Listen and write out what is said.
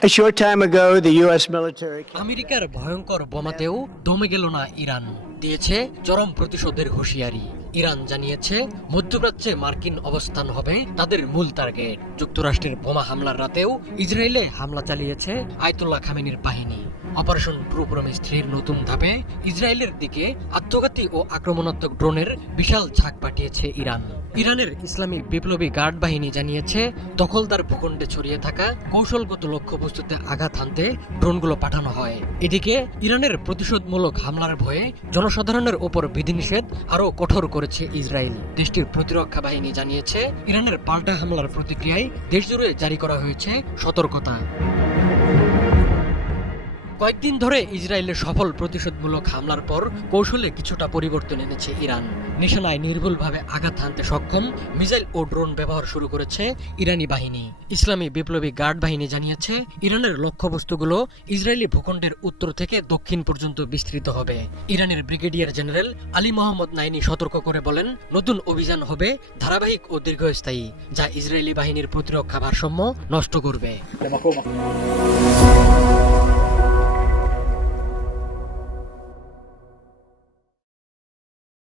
A short time ago, the U.S. military. আমেরিকার ভয়ঙ্কর বোমাতেও দমে গেল না ইরান, দিয়েছে চরম প্রতিশোধের হুঁশিয়ারি। ইরান জানিয়েছে মধ্যপ্রাচ্যে মার্কিন অবস্থান হবে তাদের মূল টার্গেট। যুক্তরাষ্ট্রের বোমা হামলার রাতেও ইসরায়েলে হামলা চালিয়েছে আয়াতুল্লাহ খামেনির বাহিনী। অপারেশন ট্রু প্রমিস 3-র নতুন ধাপে ইসরায়েলের দিকে আত্মঘাতী ও আক্রমণাত্মক ড্রোনের বিশাল ঝাঁক পাঠিয়েছে ইরান। ইরানের ইসলামী বিপ্লবী গার্ড বাহিনী জানিয়েছে দখলদার ভূখণ্ডে ছড়িয়ে থাকা কৌশলগত লক্ষ্যবস্তুতে আঘাত হানতে ড্রোনগুলো পাঠানো হয়। এদিকে ইরানের প্রতিশোধমূলক হামলার ভয়ে জনসাধারণের ওপর বিধিনিষেধ আরও কঠোর করেছে ইসরায়েল। দেশটির প্রতিরক্ষা বাহিনী জানিয়েছে ইরানের পাল্টা হামলার প্রতিক্রিয়ায় দেশজুড়ে জারি করা হয়েছে সতর্কতা। কয়েকদিন ধরে ইসরায়েলের সফল প্রতিশোধমূলক হামলার পর কৌশলে কিছুটা পরিবর্তন এনেছে ইরান। নিশানায় নির্ভুলভাবে আঘাত হানতে সক্ষম মিসাইল ও ড্রোন ব্যবহার শুরু করেছে ইরানি বাহিনী। ইসলামী বিপ্লবী গার্ড বাহিনী জানিয়েছে ইরানের লক্ষ্যবস্তুগুলো ইসরায়েলি ভূখণ্ডের উত্তর থেকে দক্ষিণ পর্যন্ত বিস্তৃত হবে। ইরানের ব্রিগেডিয়ার জেনারেল আলী মোহাম্মদ নাইনি সতর্ক করে বলেন, নতুন অভিযান হবে ধারাবাহিক ও দীর্ঘস্থায়ী, যা ইসরায়েলি বাহিনীর প্রতিরক্ষা ভারসাম্য নষ্ট করবে।